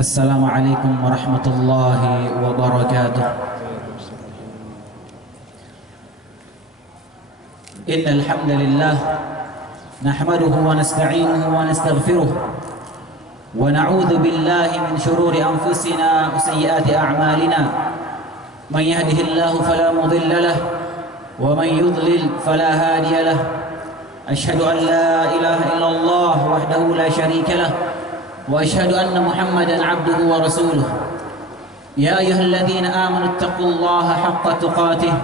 Assalamualaikum warahmatullahi wabarakatuh. Innal hamdalillah nahmaduhu wa nasta'inuhu wa nastaghfiruh wa na'udzu billahi min shururi anfusina wa sayyiati a'malina. Man yahdihillahu fala mudilla lahu wa man yudlil fala hadiya lahu. Ashhadu an la ilaha illallah wahdahu la syarika lahu وأشهد أن محمدًا عبده ورسوله. يا أيها الذين آمنوا اتقوا الله حق تقاته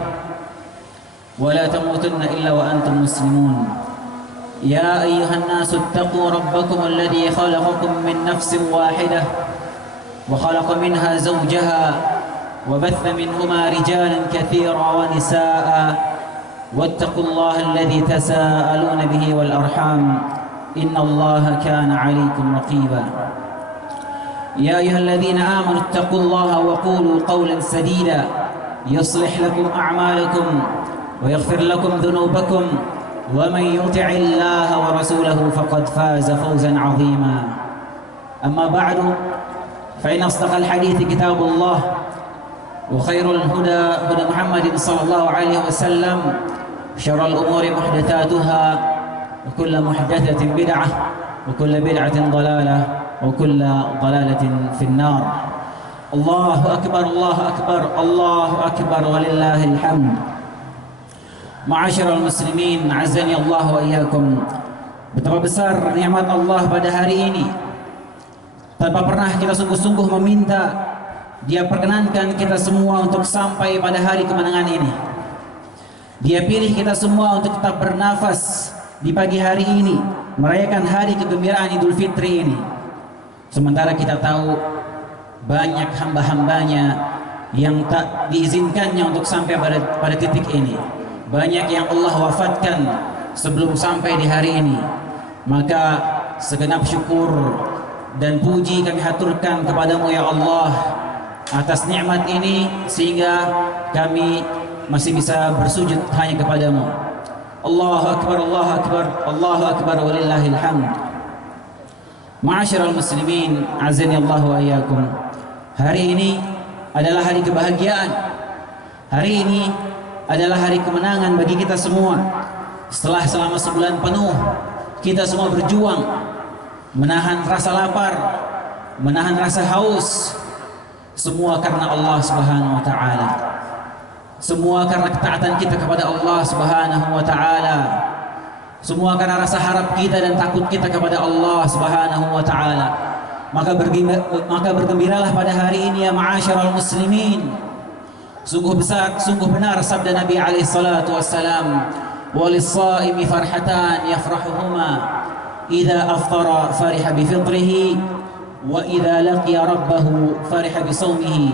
ولا تموتن إلا وأنتم مسلمون. يا أيها الناس اتقوا ربكم الذي خلقكم من نفس واحدة وخلق منها زوجها وبث منهما رجالا كثيرا ونساء واتقوا الله الذي تساءلون به والأرحام إن الله كان عليكم رقيبا. يا أيها الذين آمنوا اتقوا الله وقولوا قولا سديدا يصلح لكم أعمالكم ويغفر لكم ذنوبكم ومن يطع الله ورسوله فقد فاز فوزا عظيما. أما بعد فإن أصدق الحديث كتاب الله وخير الهدى هدى محمد صلى الله عليه وسلم شر الأمور محدثاتها وكل محدثة بدعة وكل بدعة ضلالة وكل ضلالة في النار. الله أكبر الله أكبر الله أكبر ولله الحمد. Ma'asyiral muslimin, azani Allah wa iyyakum. Betapa besar nikmat Allah pada hari ini. Tanpa pernah kita sungguh-sungguh meminta, Dia perkenankan kita semua untuk sampai pada hari kemenangan ini. Dia pilih kita semua untuk tetap bernafas di pagi hari ini, merayakan hari kegembiraan Idul Fitri ini. Sementara kita tahu banyak hamba-hambanya yang tak diizinkannya untuk sampai pada titik ini. Banyak yang Allah wafatkan sebelum sampai di hari ini. Maka segenap syukur dan puji kami haturkan kepadamu ya Allah atas nikmat ini, sehingga kami masih bisa bersujud hanya kepadamu. Allahu Akbar, Allahu Akbar, Allahu Akbar walillahil hamd. Ma'asyiral muslimin, azani Allah wa iyyakum. Hari ini adalah hari kebahagiaan. Hari ini adalah hari kemenangan bagi kita semua. Setelah selama sebulan penuh kita semua berjuang menahan rasa lapar, menahan rasa haus, semua karena Allah Subhanahu wa taala. Semua karena ketaatan kita kepada Allah Subhanahu wa taala. Semua karena rasa harap kita dan takut kita kepada Allah Subhanahu wa taala. Maka bergembiralah pada hari ini ya ma'asyiral muslimin. Sungguh besar, sungguh benar sabda Nabi alaihi salatu wassalam, "Walis-shaimi farhatan yafrahuhuma, idza aftara fariha bi fitrihi wa idza laqiya rabbahu fariha bi shaumihi."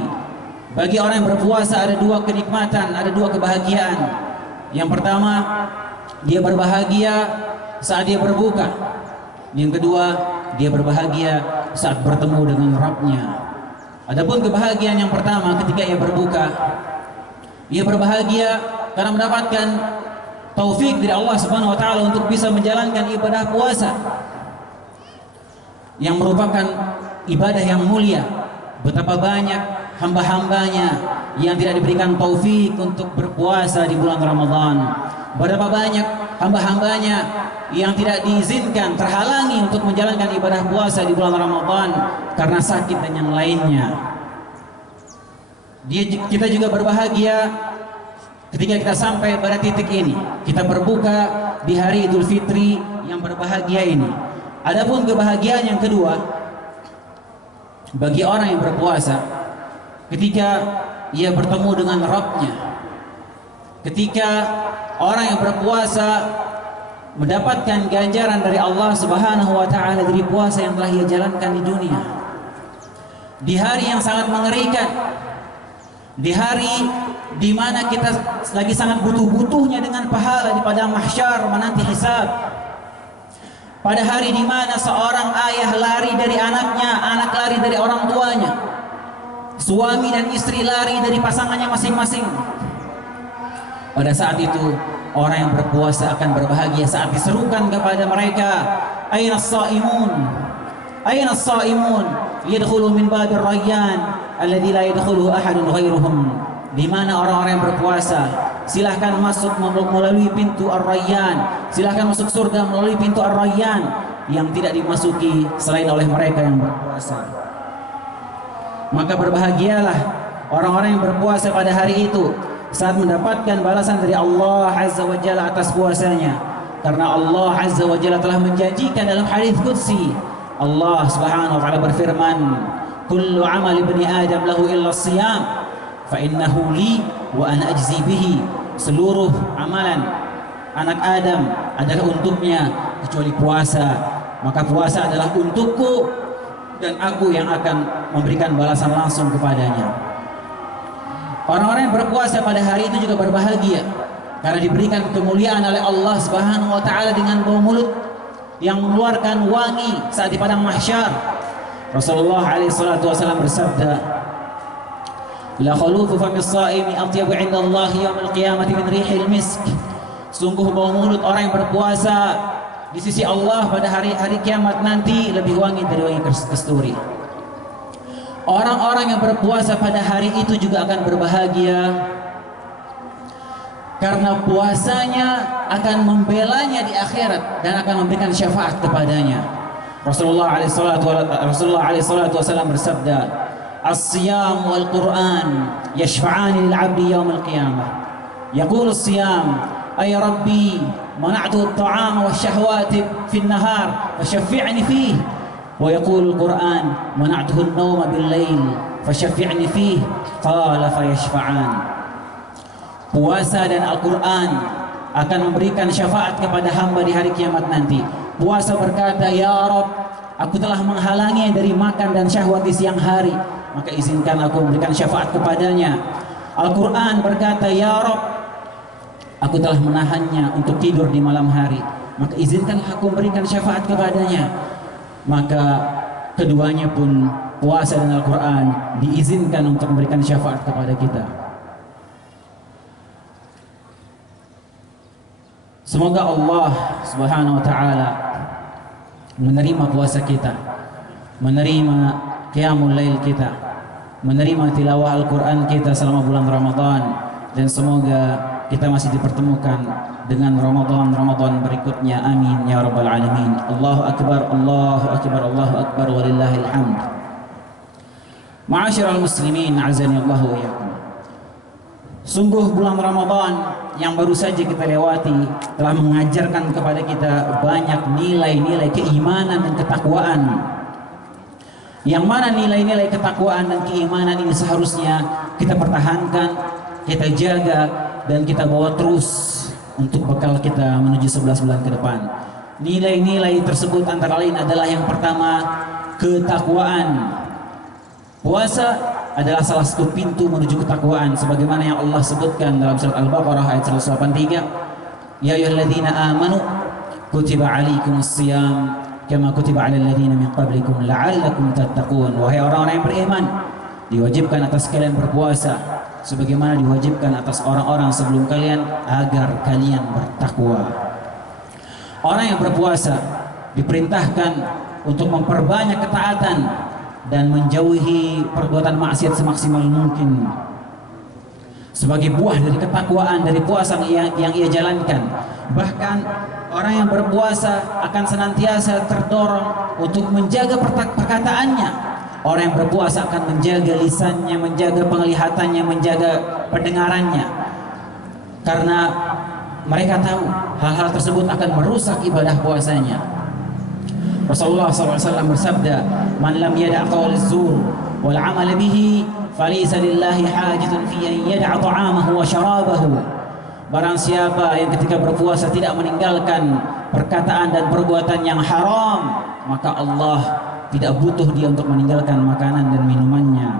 Bagi orang yang berpuasa ada dua kenikmatan, ada dua kebahagiaan. Yang pertama, dia berbahagia saat dia berbuka. Yang kedua, dia berbahagia saat bertemu dengan Rabb-Nya. Adapun kebahagiaan yang pertama ketika ia berbuka, ia berbahagia karena mendapatkan taufik dari Allah Subhanahu wa taala untuk bisa menjalankan ibadah puasa yang merupakan ibadah yang mulia. Betapa banyak hamba-hambanya yang tidak diberikan taufik untuk berpuasa di bulan Ramadan. Berapa banyak hamba-hambanya yang tidak diizinkan, terhalangi untuk menjalankan ibadah puasa di bulan Ramadan karena sakit dan yang lainnya. Kita juga berbahagia ketika kita sampai pada titik ini. Kita berbuka di hari Idul Fitri yang berbahagia ini. Adapun kebahagiaan yang kedua bagi orang yang berpuasa, ketika ia bertemu dengan Rabb-Nya. Ketika orang yang berpuasa mendapatkan ganjaran dari Allah Subhanahu wa taala dari puasa yang telah ia jalankan di dunia. Di hari yang sangat mengerikan, di hari di mana kita lagi sangat butuh-butuhnya dengan pahala di padang mahsyar menanti hisab. Pada hari di mana seorang ayah lari dari anaknya, anak lari dari orang tuanya, suami dan istri lari dari pasangannya masing-masing. Pada saat itu orang yang berpuasa akan berbahagia saat diserukan kepada mereka, "Aina as-shaimun? Aina as-shaimun?" yadkhulu min babir rayyan alladzi la yadkhuluhu ahadun ghairuhum. Di mana orang-orang yang berpuasa silahkan masuk melalui pintu Ar-Rayyan, silahkan masuk surga melalui pintu Ar-Rayyan yang tidak dimasuki selain oleh mereka yang berpuasa. Maka berbahagialah orang-orang yang berpuasa pada hari itu saat mendapatkan balasan dari Allah Azza wa Jalla atas puasanya. Karena Allah Azza wa Jalla telah menjanjikan dalam hadis qudsi, Allah Subhanahu wa taala berfirman, "Kullu 'amal ibni Adam lahu illa as-siyam, fa innahu li wa ana ajzi bihi." Seluruh amalan anak Adam adalah untuknya kecuali puasa. Maka puasa adalah untukku dan aku yang akan memberikan balasan langsung kepadanya. Orang-orang yang berpuasa pada hari itu juga berbahagia karena diberikan kemuliaan oleh Allah Subhanahu wa taala dengan bau mulut yang mengeluarkan wangi saat di padang mahsyar. Rasulullah alaihi salatu wasallam bersabda, "La khalufu famis shaimi atyabu 'inda Allah yaumil qiyamati min rihil misk." Sungguh bau mulut orang yang berpuasa di sisi Allah pada hari kiamat nanti lebih wangi dari wangi kasturi. Orang-orang yang berpuasa pada hari itu juga akan berbahagia karena puasanya akan membelanya di akhirat dan akan memberikan syafaat kepadanya. Rasulullah alaihi salatu wasallam bersabda, "As-siyam wal Qur'an yashfa'ani lil 'abdi yawm al-qiyamah." Yaqulu as-siyam, "Ay Rabbi, mana'tu at-ta'ama wash-shahawati fi an-nahar fashaffi'ni fihi." Wa yaqulu al-Qur'an, "Mana'tuhu an-nawma bil-lail fashaffi'ni fihi." Qala fayashfa'an. Puasa dan Al-Quran akan memberikan syafaat kepada hamba di hari kiamat nanti. Puasa berkata, "Ya Rabb, aku telah menghalangi dari makan dan syahwat di siang hari, maka izinkan aku memberikan syafaat kepadanya." Al-Quran berkata, "Ya Rabb, aku telah menahannya untuk tidur di malam hari, maka izinkanlah aku memberikan syafaat kepadanya." Maka keduanya pun, puasa dan Al-Quran, diizinkan untuk memberikan syafaat kepada kita. Semoga Allah Subhanahu wa taala menerima puasa kita, menerima qiyamul lail kita, menerima tilawah Al-Qur'an kita selama bulan Ramadan, dan semoga kita masih dipertemukan dengan Ramadan berikutnya. Amin ya rabbal alamin. Allahu akbar, Allahu akbar, Allahu akbar, walillahil hamd. Ma'asyiral muslimin, azani Allah wa iyyakum. Sungguh bulan Ramadan yang baru saja kita lewati telah mengajarkan kepada kita banyak nilai-nilai keimanan dan ketakwaan. Yang mana nilai-nilai ketakwaan dan keimanan ini seharusnya kita pertahankan, kita jaga, dan kita bawa terus untuk bekal kita menuju 11 bulan ke depan. Nilai-nilai tersebut antara lain adalah yang pertama, ketakwaan. Puasa adalah salah satu pintu menuju ketakwaan, sebagaimana yang Allah sebutkan dalam surat Al-Baqarah ayat 183, "Ya ayyuhalladzina amanu kutiba alaikumus-shiyam kama kutiba 'alal ladzina min qablikum la'allakum tattaqun." Wahai orang-orang yang beriman, diwajibkan atas kalian berpuasa sebagaimana diwajibkan atas orang-orang sebelum kalian agar kalian bertakwa. Orang yang berpuasa diperintahkan untuk memperbanyak ketaatan dan menjauhi perbuatan maksiat semaksimal mungkin. Sebagai buah dari ketakwaan dari puasa yang ia jalankan. Bahkan orang yang berpuasa akan senantiasa terdorong untuk menjaga perkataannya. Orang yang berpuasa akan menjaga lisannya, menjaga penglihatannya, menjaga pendengarannya. Karena mereka tahu hal-hal tersebut akan merusak ibadah puasanya. Rasulullah SAW bersabda, "Man lam yada' qawl az-zur wal 'amal bihi, falaysa lillahi hajatun fi an yada'a ta'amahu wa syarabahu." Barang siapa yang ketika berpuasa tidak meninggalkan perkataan dan perbuatan yang haram, maka Allah tidak butuh dia untuk meninggalkan makanan dan minumannya.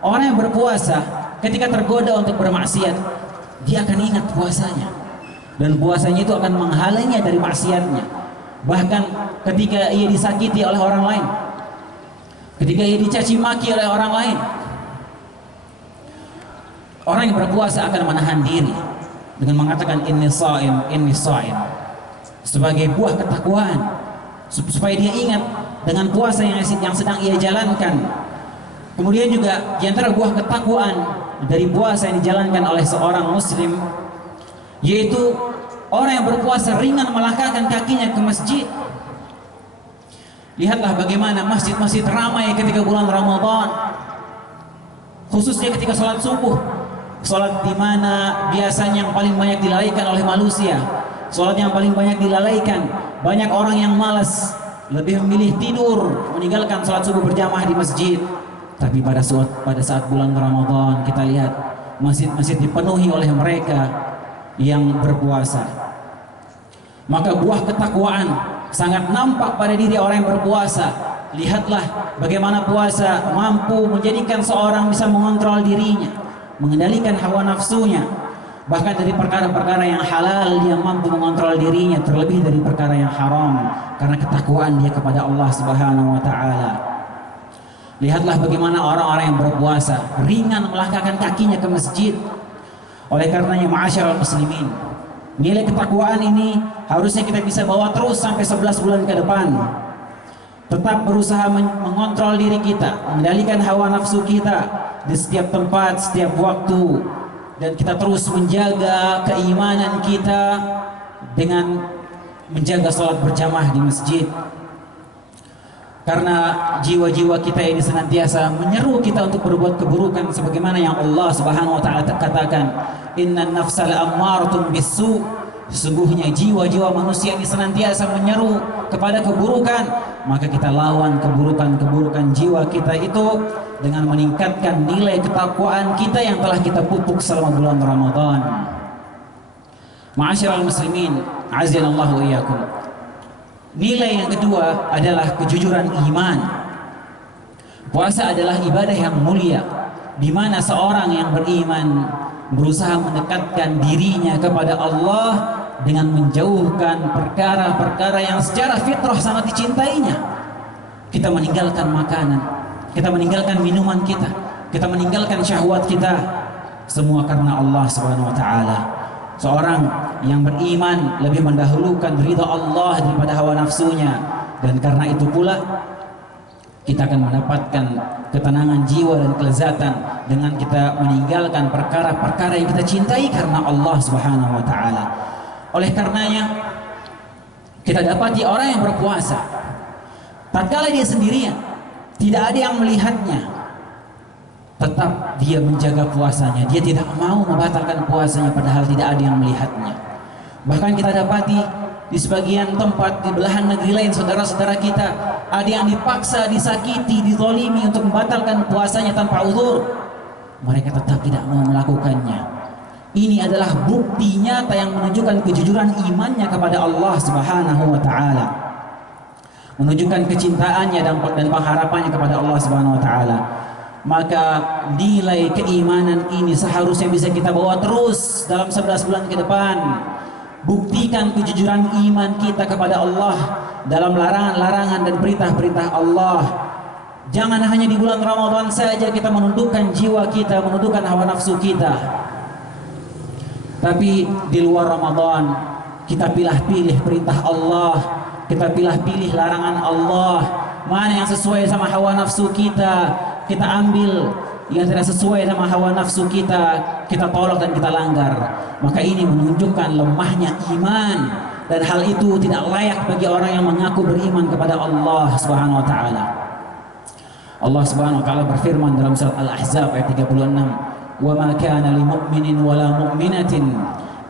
Orang yang berpuasa ketika tergoda untuk bermaksiat, dia akan ingat puasanya, dan puasanya itu akan menghalangnya dari maksiatnya. Bahkan ketika ia disakiti oleh orang lain, ketika ia dicaci maki oleh orang lain, orang yang berpuasa akan menahan diri dengan mengatakan inni sha'im, sebagai buah ketakwaan, supaya dia ingat dengan puasa yang sedang ia jalankan. Kemudian juga di antara buah ketakwaan dari puasa yang dijalankan oleh seorang muslim, yaitu orang yang berpuasa ringan melangkahkan kakinya ke masjid. Lihatlah bagaimana masjid-masjid ramai ketika bulan Ramadan, khususnya ketika sholat subuh, sholat di mana biasanya yang paling banyak dilalaikan oleh manusia, sholat yang paling banyak dilalaikan. Banyak orang yang malas, lebih memilih tidur, meninggalkan sholat subuh berjamaah di masjid. Tapi pada saat bulan Ramadan kita lihat masjid-masjid dipenuhi oleh mereka yang berpuasa. Maka buah ketakwaan sangat nampak pada diri orang yang berpuasa. Lihatlah bagaimana puasa mampu menjadikan seorang bisa mengontrol dirinya, mengendalikan hawa nafsunya. Bahkan dari perkara-perkara yang halal dia mampu mengontrol dirinya, terlebih dari perkara yang haram, karena ketakwaan dia kepada Allah Subhanahu wa taala. Lihatlah bagaimana orang-orang yang berpuasa ringan melangkahkan kakinya ke masjid. Oleh karenanya ma'asyiral muslimin, nilai ketakwaan ini harusnya kita bisa bawa terus sampai 11 bulan ke depan. Tetap berusaha mengontrol diri kita, mengendalikan hawa nafsu kita di setiap tempat, setiap waktu, dan kita terus menjaga keimanan kita dengan menjaga sholat berjamaah di masjid. Karena jiwa-jiwa kita ini senantiasa menyeru kita untuk berbuat keburukan, sebagaimana yang Allah Subhanahu wa taala katakan, innan nafsal ammaratun bisu. Sesungguhnya jiwa-jiwa manusia ini senantiasa menyeru kepada keburukan, maka kita lawan keburukan-keburukan jiwa kita itu dengan meningkatkan nilai ketakwaan kita yang telah kita pupuk selama bulan Ramadan. Ma'asyiral muslimin, azanallahu wa iyyakum. Nilai yang kedua adalah kejujuran iman. Puasa adalah ibadah yang mulia, di mana seorang yang beriman berusaha mendekatkan dirinya kepada Allah dengan menjauhkan perkara-perkara yang secara fitrah sangat dicintainya. Kita meninggalkan makanan, kita meninggalkan minuman kita meninggalkan syahwat kita, semua karena Allah Subhanahu wa taala. Seorang yang beriman lebih mendahulukan ridha Allah daripada hawa nafsunya, dan karena itu pula kita akan mendapatkan ketenangan jiwa dan kelezatan dengan kita meninggalkan perkara-perkara yang kita cintai karena Allah Subhanahu wa taala. Oleh karenanya kita dapati orang yang berpuasa tatkala dia sendirian, tidak ada yang melihatnya, tetap dia menjaga puasanya. Dia tidak mau membatalkan puasanya padahal tidak ada yang melihatnya. Bahkan kita dapati di sebagian tempat di belahan negeri lain, saudara-saudara kita, ada yang dipaksa, disakiti, dizalimi untuk membatalkan puasanya tanpa uzur. Mereka tetap tidak mau melakukannya. Ini adalah bukti nyata yang menunjukkan kejujuran imannya kepada Allah Subhanahu wa taala, menunjukkan kecintaannya dan pengharapannya kepada Allah Subhanahu wa taala. Maka nilai keimanan ini seharusnya bisa kita bawa terus dalam 11 bulan ke depan. Buktikan kejujuran iman kita kepada Allah dalam larangan-larangan dan perintah-perintah Allah. Jangan hanya di bulan Ramadan saja kita menundukkan jiwa kita, menundukkan hawa nafsu kita, tapi di luar Ramadan kita pilih-pilih perintah Allah, kita pilih-pilih larangan Allah. Mana yang sesuai sama hawa nafsu kita, kita ambil. Yang tidak sesuai sama hawa nafsu kita, kita tolak dan kita langgar. Maka ini menunjukkan lemahnya iman, dan hal itu tidak layak bagi orang yang mengaku beriman kepada Allah Subhanahu wa taala. Allah Subhanahu wa taala berfirman dalam surat Al-Ahzab ayat 36, "Wa ma kana lil mu'minin wa la mu'minatin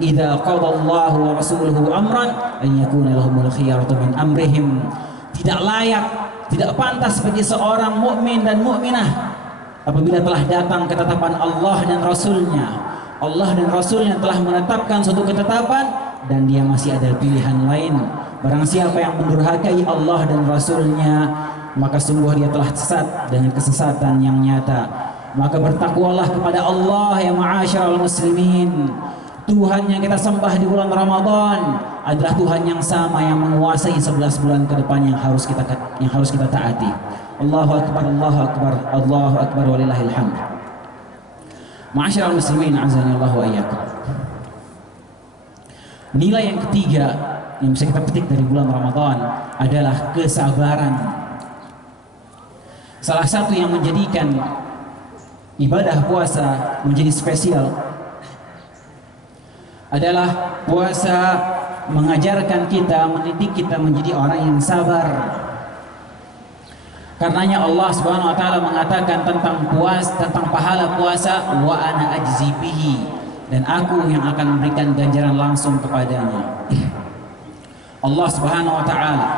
idza qada Allahu wa rasuluhu amran an yakuna lahumul khiyaratu min amrihim." Tidak layak, tidak pantas bagi seorang mukmin dan mukminah apabila telah datang ketetapan Allah dan Rasulnya. Allah dan Rasulnya telah menetapkan suatu ketetapan dan dia masih ada pilihan lain. Barang siapa yang mendurhakai Allah dan Rasulnya, maka sungguh dia telah sesat dengan kesesatan yang nyata. Maka bertakwalah kepada Allah ya ma'asyiral muslimin. Tuhan yang kita sembah di bulan Ramadan adalah Tuhan yang sama yang menguasai 11 bulan ke depan yang harus kita taati. Allahu akbar, Allahu akbar, Allahu akbar walillahil hamd. Ma'asyiral muslimin azanillahu wa iyyakum. Nilai yang ketiga yang bisa kita petik dari bulan Ramadan adalah kesabaran. Salah satu yang menjadikan ibadah puasa menjadi spesial adalah puasa mengajarkan kita, mendidik kita menjadi orang yang sabar. Karenanya Allah Subhanahu wa taala mengatakan tentang pahala puasa, wa ana ajzi bihi, dan aku yang akan memberikan ganjaran langsung kepadanya. Allah Subhanahu wa taala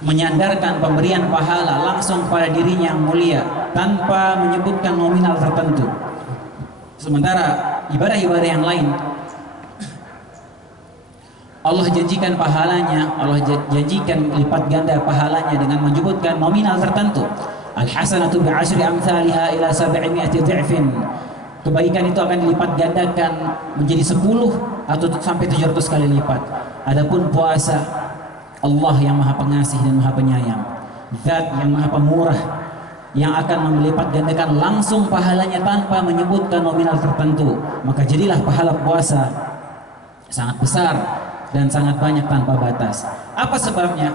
menyandarkan pemberian pahala langsung kepada dirinya yang mulia tanpa menyebutkan nominal tertentu. Sementara ibadah-ibadah yang lain Allah janjikan pahalanya, Allah janjikan lipat ganda pahalanya dengan menyebutkan nominal tertentu. Al-hasanatu bi'asyri amsalha ila 700 dhi'fin. Kebaikan itu akan dilipat gandakan menjadi 10 atau sampai 700 kali lipat. Adapun puasa, Allah yang Maha Pengasih dan Maha Penyayang, Zat yang Maha Pemurah, yang akan melipat gandakan langsung pahalanya tanpa menyebutkan nominal tertentu. Maka jadilah pahala puasa sangat besar dan sangat banyak tanpa batas. Apa sebabnya?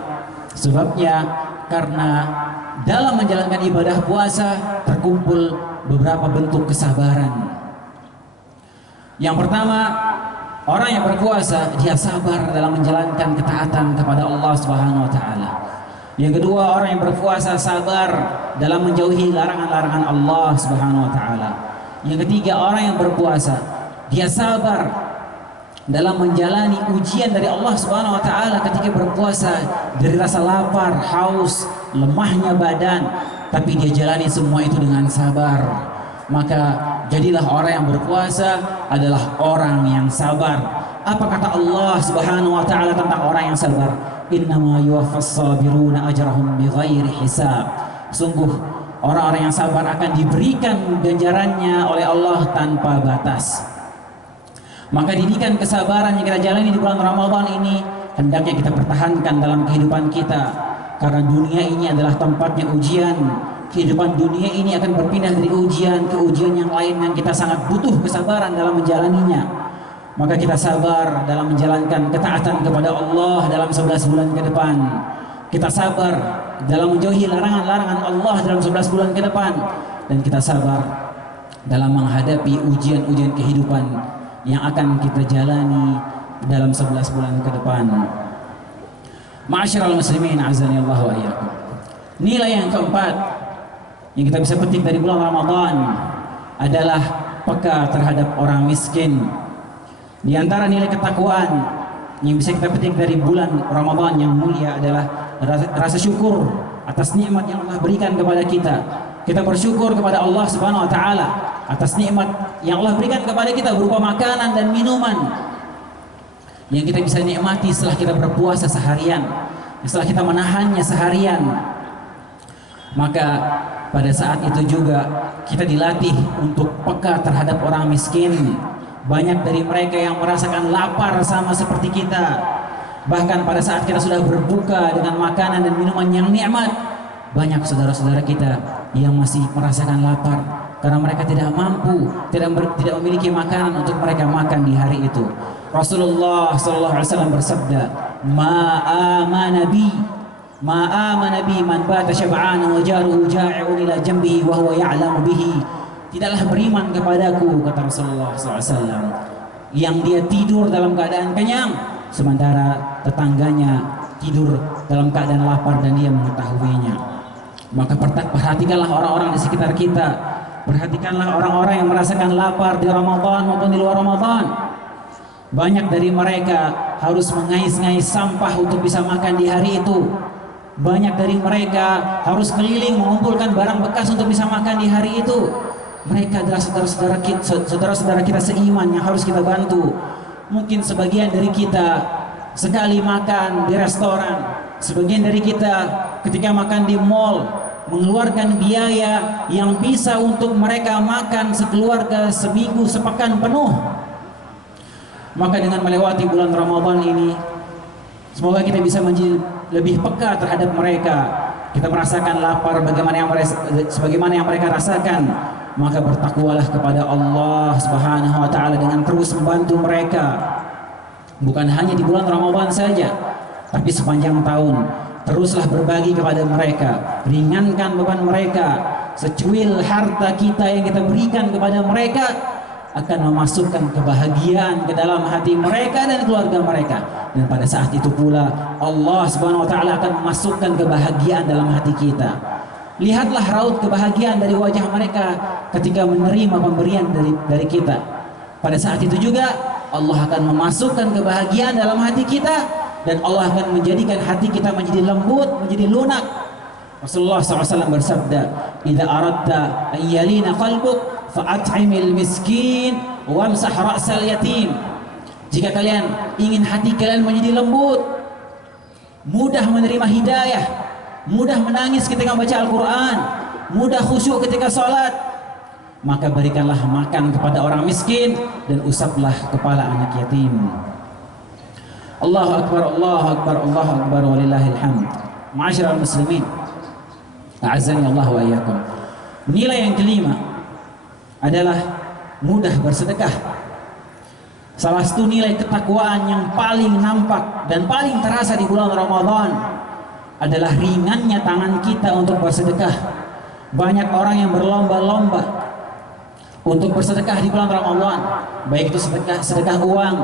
Sebabnya karena dalam menjalankan ibadah puasa terkumpul beberapa bentuk kesabaran. Yang pertama, orang yang berpuasa dia sabar dalam menjalankan ketaatan kepada Allah Subhanahu wa taala. Yang kedua, orang yang berpuasa sabar dalam menjauhi larangan-larangan Allah Subhanahu wa taala. Yang ketiga, orang yang berpuasa dia sabar dalam menjalani ujian dari Allah Subhanahu wa taala ketika berpuasa, dari rasa lapar, haus, lemahnya badan, tapi dia jalani semua itu dengan sabar. Maka jadilah orang yang berpuasa adalah orang yang sabar. Apa kata Allah Subhanahu wa taala tentang orang yang sabar? Innama yuwaffas sabiruna ajrahum bighairi hisab. Sungguh orang-orang yang sabar akan diberikan ganjarannya oleh Allah tanpa batas. Maka didikan kesabaran yang kita jalani di bulan Ramadan ini hendaknya kita pertahankan dalam kehidupan kita, karena dunia ini adalah tempatnya ujian. Kehidupan dunia ini akan berpindah dari ujian ke ujian yang lain yang kita sangat butuh kesabaran dalam menjalaninya. Maka kita sabar dalam menjalankan ketaatan kepada Allah dalam 11 bulan ke depan. Kita sabar dalam menjauhi larangan-larangan Allah dalam 11 bulan ke depan, dan kita sabar dalam menghadapi ujian-ujian kehidupan yang akan kita jalani dalam 11 bulan ke depan. Ma'asyiral muslimin azani Allah wa iyyakum. Nilai yang keempat yang kita bisa petik dari bulan Ramadan adalah peka terhadap orang miskin. Di antara nilai ketakwaan yang bisa kita petik dari bulan Ramadan yang mulia adalah rasa syukur atas nikmat yang Allah berikan kepada kita. Kita bersyukur kepada Allah Subhanahu wa taala atas nikmat yang Allah berikan kepada kita berupa makanan dan minuman yang kita bisa nikmati setelah kita berpuasa seharian, setelah kita menahannya seharian. Maka pada saat itu juga kita dilatih untuk peka terhadap orang miskin. Banyak dari mereka yang merasakan lapar sama seperti kita. Bahkan pada saat kita sudah berbuka dengan makanan dan minuman yang nikmat, banyak saudara-saudara kita yang masih merasakan lapar karena mereka tidak mampu, tidak memiliki makanan untuk mereka makan di hari itu. Rasulullah sallallahu alaihi wasallam bersabda, "Ma'amana bi man bata syab'ana wa jaruhu ja'i'un ila jambihi wa huwa ya'lamu bihi." Tidaklah beriman kepadaku, kata Rasulullah sallallahu alaihi wasallam, yang dia tidur dalam keadaan kenyang sementara tetangganya tidur dalam keadaan lapar dan dia mengetahuinya. Maka perhatikanlah orang-orang di sekitar kita. Perhatikanlah orang-orang yang merasakan lapar di Ramadan maupun di luar Ramadan. Banyak dari mereka harus mengais-ngais sampah untuk bisa makan di hari itu. Banyak dari mereka harus keliling mengumpulkan barang bekas untuk bisa makan di hari itu. Mereka adalah saudara-saudara kita seiman yang harus kita bantu. Mungkin sebagian dari kita sekali makan di restoran, sebagian dari kita ketika makan di mall mengeluarkan biaya yang bisa untuk mereka makan sekeluarga seminggu, sepekan penuh. Maka dengan melewati bulan Ramadan ini, semoga kita bisa menjadi lebih peka terhadap mereka. Kita merasakan lapar sebagaimana yang mereka rasakan. Maka bertakwalah kepada Allah Subhanahu wa taala dengan terus membantu mereka. Bukan hanya di bulan Ramadan saja, tapi sepanjang tahun. teruslah berbagi kepada mereka, ringankan beban mereka. Secuil harta kita yang kita berikan kepada mereka akan memasukkan kebahagiaan ke dalam hati mereka dan keluarga mereka. Dan pada saat itu pula Allah Subhanahu wa taala akan memasukkan kebahagiaan dalam hati kita. Lihatlah raut kebahagiaan dari wajah mereka ketika menerima pemberian dari kita. Pada saat itu juga Allah akan memasukkan kebahagiaan dalam hati kita, dan Allah akan menjadikan hati kita menjadi lembut, menjadi lunak. Rasulullah SAW bersabda, "Idza aradta an yalina qalbuk fa'at'imil miskin wamsah ra'sal yatim." Jika kalian ingin hati kalian menjadi lembut, mudah menerima hidayah, mudah menangis ketika baca Al-Quran, mudah khusyuk ketika sholat, maka berikanlah makan kepada orang miskin dan usaplah kepala anak yatim. Allahu Akbar, Allahu Akbar, Allahu Akbar, walillahil hamd. Ma'asyiral muslimin, a'azzani Allah wa iyyakum. Nilai yang kelima adalah mudah bersedekah. Salah satu nilai ketakwaan yang paling nampak dan paling terasa di bulan Ramadan adalah ringannya tangan kita untuk bersedekah. Banyak orang yang berlomba-lomba untuk bersedekah di bulan Ramadan, baik itu sedekah uang,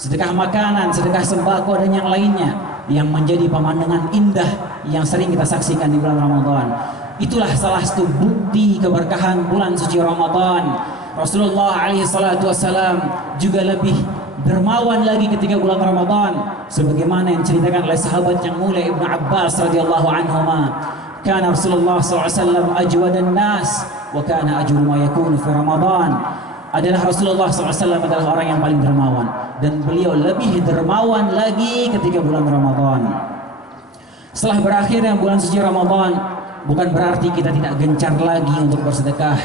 sedekah makanan, sedekah sembako dan yang lainnya, yang menjadi pemandangan indah yang sering kita saksikan di bulan Ramadan. Itulah salah satu bukti keberkahan bulan suci Ramadan. Rasulullah SAW juga lebih dermawan lagi ketika bulan Ramadan, sebagaimana yang diceritakan oleh sahabat yang mulia Ibnu Abbas radhiyallahu anhuma. Kana Rasulullah SAW ajwadan nas wa kana ajru ma yakunu fi Ramadan. Adalah Rasulullah SAW adalah orang yang paling dermawan, dan beliau lebih dermawan lagi ketika bulan Ramadan. Setelah berakhirnya bulan suci Ramadan, bukan berarti kita tidak gencar lagi untuk bersedekah.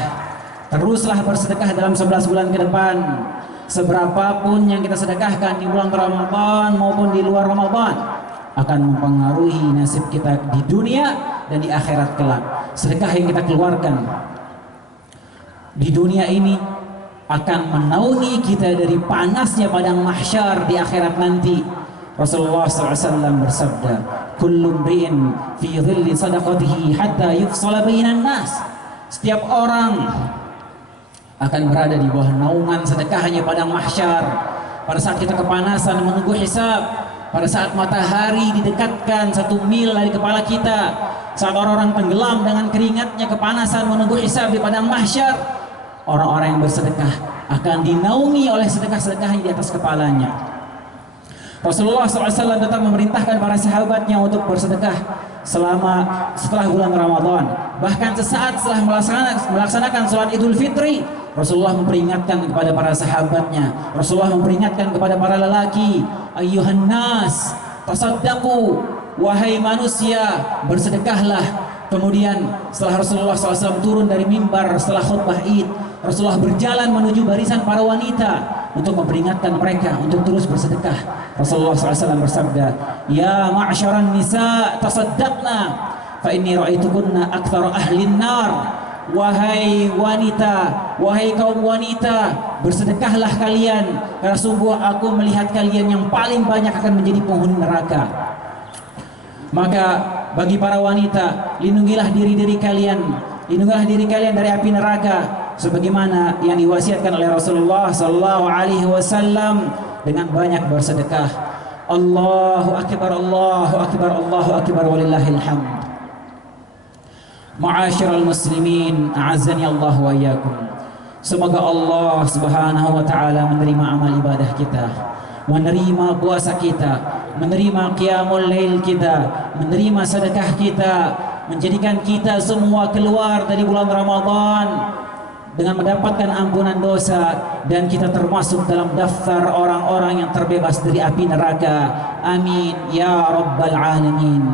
Teruslah bersedekah dalam 11 bulan ke depan. Seberapapun yang kita sedekahkan di bulan Ramadan maupun di luar Ramadan akan mempengaruhi nasib kita di dunia dan di akhirat kelak. Sedekah yang kita keluarkan di dunia ini akan menaungi kita dari panasnya padang mahsyar di akhirat nanti. Rasulullah SAW bersabda, "Kullu mri'in fi dhilli sadaqatihi hatta yufsala bainan nas." Setiap orang akan berada di bawah naungan sedekahnya padang mahsyar. Pada saat kita kepanasan menunggu hisab, pada saat matahari didekatkan 1 mil dari kepala kita, saat orang-orang tenggelam dengan keringatnya kepanasan menunggu hisab di padang mahsyar, orang-orang yang bersedekah akan dinaungi oleh sedekah-sedekah di atas kepalanya. Rasulullah SAW tetap memerintahkan para sahabatnya untuk bersedekah setelah bulan Ramadan. Bahkan sesaat setelah melaksanakan sholat Idul Fitri, Rasulullah memperingatkan kepada para sahabatnya, Rasulullah memperingatkan kepada para lelaki, "Ayyuhan nas, tasaddaqu, wahai manusia, bersedekahlah." Kemudian setelah Rasulullah SAW turun dari mimbar setelah khutbah Id, Rasulullah berjalan menuju barisan para wanita untuk memperingatkan mereka untuk terus bersedekah. Rasulullah SAW bersabda, "Ya ma'syaran nisa, tasaddaqna, fa inni ra'aitukunna aktsara ahlin nar." Wahai wanita, wahai kaum wanita, bersedekahlah kalian, karena sungguh aku melihat kalian yang paling banyak akan menjadi penghuni neraka. Maka bagi para wanita, lindungilah diri kalian dari api neraka, sebagaimana yang diwasiatkan oleh Rasulullah sallallahu alaihi wasallam dengan banyak bersedekah. Allahu akbar, Allahu akbar, Allahu akbar, walillahil hamd. Ma'asyiral muslimin, a'azzani Allah wa iyyakum. Semoga Allah Subhanahu wa taala menerima amal ibadah kita, menerima puasa kita, menerima qiyamul lail kita, menerima sedekah kita, menjadikan kita semua keluar dari bulan Ramadan dengan mendapatkan ampunan dosa, dan kita termasuk dalam daftar orang-orang yang terbebas dari api neraka. Amin ya rabbal alamin.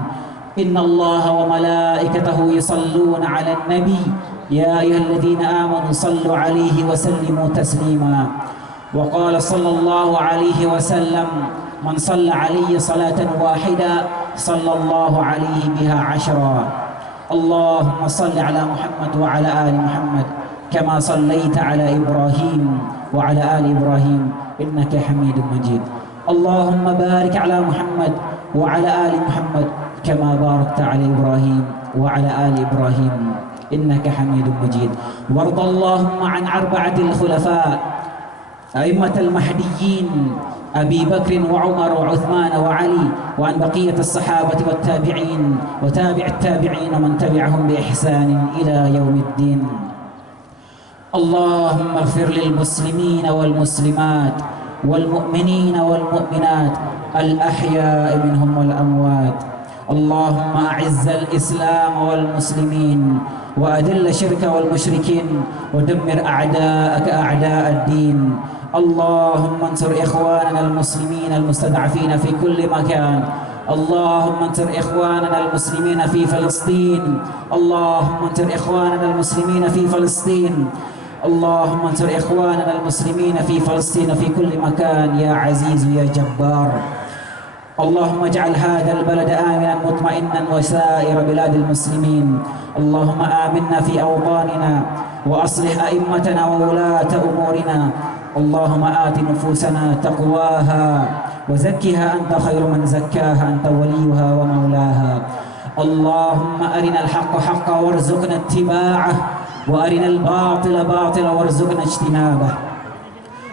Inna Allah wa malaikatahu yusalluna 'alan nabi ya ayyuhalladzina amanu sallu 'alaihi wa sallimu taslima. Wa qala sallallahu 'alaihi wa sallam, man shalla 'alayya salatan wahida sallallahu 'alaihi biha 'ashra. Allahumma salli 'ala Muhammad wa 'ala ali Muhammad kama sallaita 'ala Ibrahim wa 'ala ali Ibrahim innaka Hamidum Majid. Allahumma barik 'ala Muhammad wa 'ala ali Muhammad كما باركت على إبراهيم وعلى آل إبراهيم إنك حميد مجيد. وارض اللهم عن أربعة الخلفاء أئمة المهديين أبي بكر وعمر وعثمان وعلي، وعن بقية الصحابة والتابعين وتابع التابعين ومن تبعهم بإحسان إلى يوم الدين. اللهم اغفر للمسلمين والمسلمات والمؤمنين والمؤمنات الأحياء منهم والأموات. اللهم أعز الإسلام والمسلمين وأذل الشرك والمشركين ودمر أعداءك أعداء الدين. اللهم انصر إخواننا المسلمين المستضعفين في كل مكان. اللهم انصر إخواننا المسلمين في فلسطين. اللهم انصر إخواننا المسلمين في فلسطين. اللهم انصر إخواننا المسلمين في فلسطين في كل مكان يا عزيز يا جبار. اللهم اجعل هذا البلد آمنا مطمئنا وسائر بلاد المسلمين. اللهم آمنا في أوطاننا وأصلح أئمتنا وولاة أمورنا. اللهم آت نفوسنا تقواها وزكها أنت خير من زكاها أنت وليها ومولاها. اللهم أرنا الحق حقا وارزقنا اتباعه وأرنا الباطل باطلا وارزقنا اجتنابه.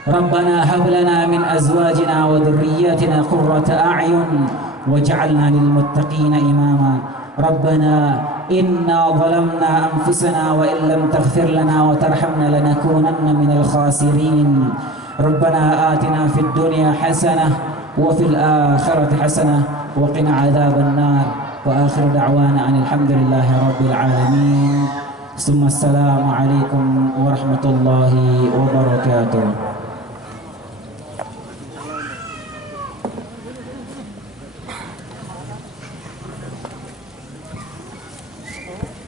ربنا هب لنا من أزواجنا وذرياتنا قرة أعين واجعلنا للمتقين إماما. ربنا إنا ظلمنا أنفسنا وإن لم تغفر لنا وترحمنا لنكونن من الخاسرين. ربنا آتنا في الدنيا حسنة وفي الآخرة حسنة وقنا عذاب النار. وآخر دعوانا أن الحمد لله رب العالمين. ثم السلام عليكم ورحمة الله وبركاته.